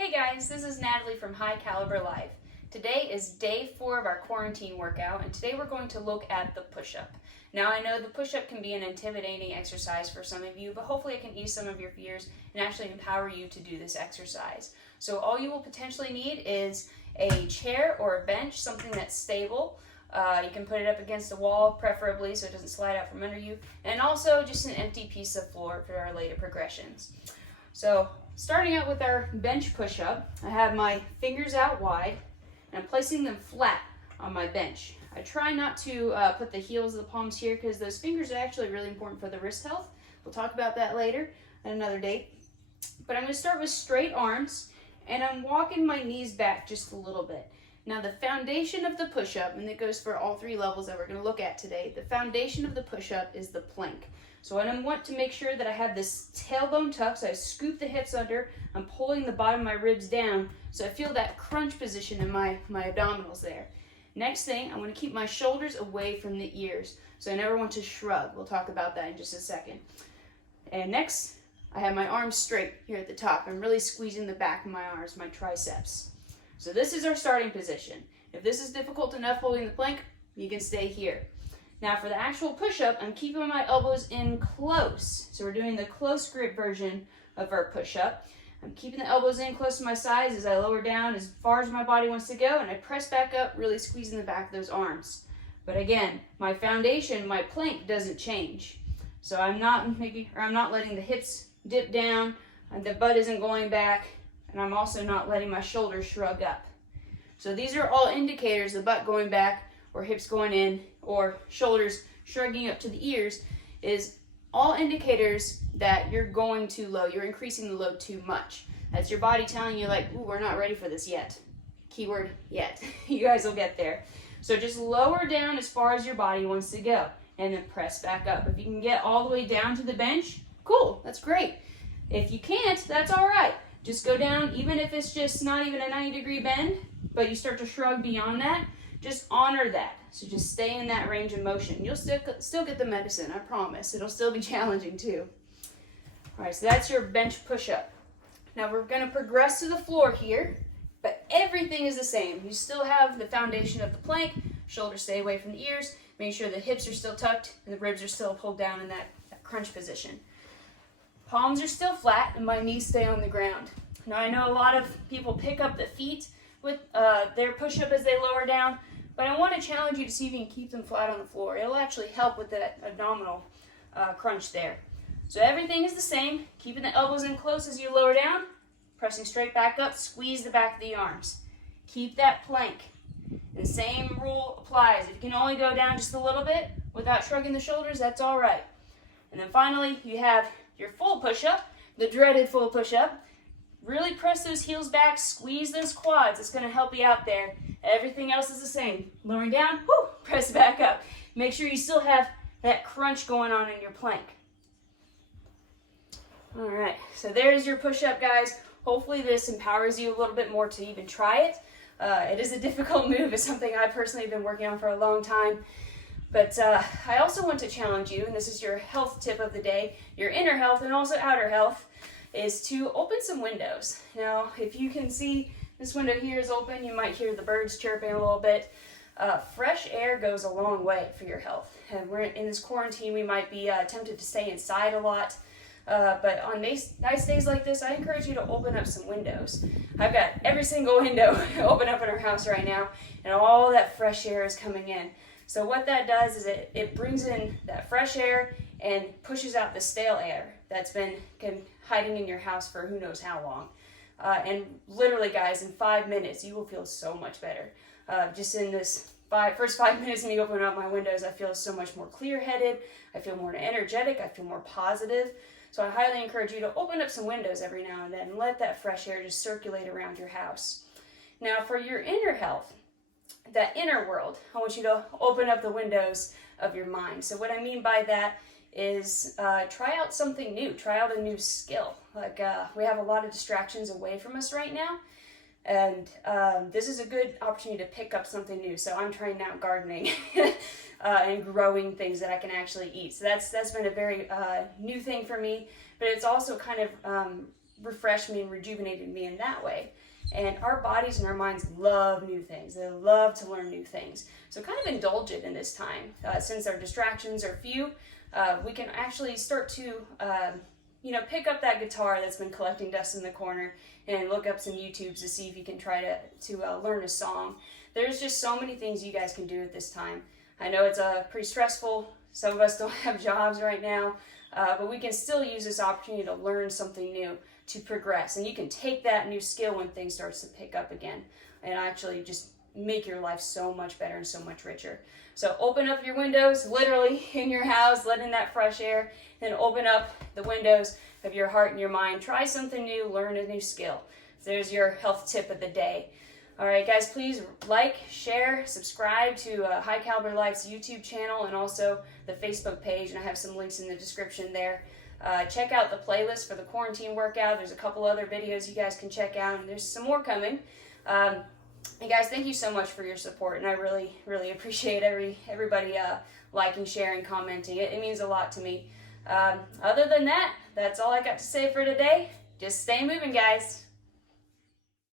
Hey guys, this is Natalie from High Caliber Live. Today is day 4 of our quarantine workout, and today we're going to look at the push-up. Now I know the push-up can be an intimidating exercise for some of you, but hopefully it can ease some of your fears and actually empower you to do this exercise. So all you will potentially need is a chair or a bench, something that's stable. You can put it up against a wall, preferably, so it doesn't slide out from under you, and also just an empty piece of floor for our later progressions. So starting out with our bench push-up, I have my fingers out wide and I'm placing them flat on my bench. I try not to put the heels of the palms here because those fingers are actually really important for the wrist health. We'll talk about that later at another date. But I'm going to start with straight arms and I'm walking my knees back just a little bit. Now the foundation of the push-up, and it goes for all 3 levels that we're going to look at today, the foundation of the push-up is the plank. So I want to make sure that I have this tailbone tucked, so I scoop the hips under, I'm pulling the bottom of my ribs down, so I feel that crunch position in my abdominals there. Next thing, I want to keep my shoulders away from the ears, so I never want to shrug. We'll talk about that in just a second. And next, I have my arms straight here at the top. I'm really squeezing the back of my arms, my triceps. So this is our starting position. If this is difficult enough holding the plank, you can stay here. Now for the actual push-up, I'm keeping my elbows in close. So we're doing the close grip version of our push-up. I'm keeping the elbows in close to my sides as I lower down as far as my body wants to go, and I press back up, really squeezing the back of those arms. But again, my foundation, my plank doesn't change. So I'm not letting the hips dip down, and the butt isn't going back, and I'm also not letting my shoulders shrug up. So these are all indicators, the butt going back, or hips going in, or shoulders shrugging up to the ears, is all indicators that you're going too low. You're increasing the load too much. That's your body telling you like, ooh, we're not ready for this yet. Keyword, yet. You guys will get there. So just lower down as far as your body wants to go, and then press back up. If you can get all the way down to the bench, cool, that's great. If you can't, that's all right. Just go down, even if it's just not even a 90-degree bend, but you start to shrug beyond that, just honor that. So just stay in that range of motion. You'll still get the medicine, I promise. It'll still be challenging too. All right, so that's your bench push-up. Now we're going to progress to the floor here, but everything is the same. You still have the foundation of the plank, shoulders stay away from the ears, make sure the hips are still tucked and the ribs are still pulled down in that crunch position. Palms are still flat and my knees stay on the ground. Now I know a lot of people pick up the feet with their push-up as they lower down, but I want to challenge you to see if you can keep them flat on the floor. It'll actually help with that abdominal crunch there. So everything is the same, keeping the elbows in close as you lower down, pressing straight back up, squeeze the back of the arms. Keep that plank. The same rule applies. If you can only go down just a little bit without shrugging the shoulders, that's all right. And then finally, you have your full push-up, the dreaded full push-up. Really press those heels back, squeeze those quads. It's going to help you out there. Everything else is the same. Lowering down, whoo, press back up. Make sure you still have that crunch going on in your plank. All right, so there's your push-up, guys. Hopefully this empowers you a little bit more to even try it. It is a difficult move. It's something I personally have been working on for a long time. But I also want to challenge you, and this is your health tip of the day, your inner health and also outer health, is to open some windows. Now, if you can see this window here is open, you might hear the birds chirping a little bit. Fresh air goes a long way for your health. And we're in this quarantine, we might be tempted to stay inside a lot. But on nice days like this, I encourage you to open up some windows. I've got every single window open up in our house right now, and all that fresh air is coming in. So what that does is it brings in that fresh air and pushes out the stale air that's been hiding in your house for who knows how long. And literally, guys, in 5 minutes, you will feel so much better. Just in this first 5 minutes of me opening up my windows, I feel so much more clear-headed. I feel more energetic. I feel more positive. So I highly encourage you to open up some windows every now and then and let that fresh air just circulate around your house. Now, for your inner health, that inner world, I want you to open up the windows of your mind. So what I mean by that is try out something new, try out a new skill. Like we have a lot of distractions away from us right now, and this is a good opportunity to pick up something new. So I'm trying now gardening and growing things that I can actually eat. So that's been a very new thing for me, but it's also kind of refreshed me and rejuvenated me in that way. And our bodies and our minds love new things. They love to learn new things. So kind of indulge it in this time. Since our distractions are few, we can actually start to, pick up that guitar that's been collecting dust in the corner and look up some YouTubes to see if you can try to learn a song. There's just so many things you guys can do at this time. I know it's pretty stressful. Some of us don't have jobs right now, but we can still use this opportunity to learn something new, to progress. And you can take that new skill when things starts to pick up again and actually just make your life so much better and so much richer. So open up your windows, literally in your house, let in that fresh air, and open up the windows of your heart and your mind. Try something new, learn a new skill. There's your health tip of the day. All right, guys, please like, share, subscribe to High Caliber Life's YouTube channel and also the Facebook page, and I have some links in the description there. Check out the playlist for the quarantine workout. There's a couple other videos you guys can check out, and there's some more coming. And guys, thank you so much for your support, and I really, really appreciate everybody liking, sharing, commenting. It means a lot to me. Other than that, that's all I got to say for today. Just stay moving, guys.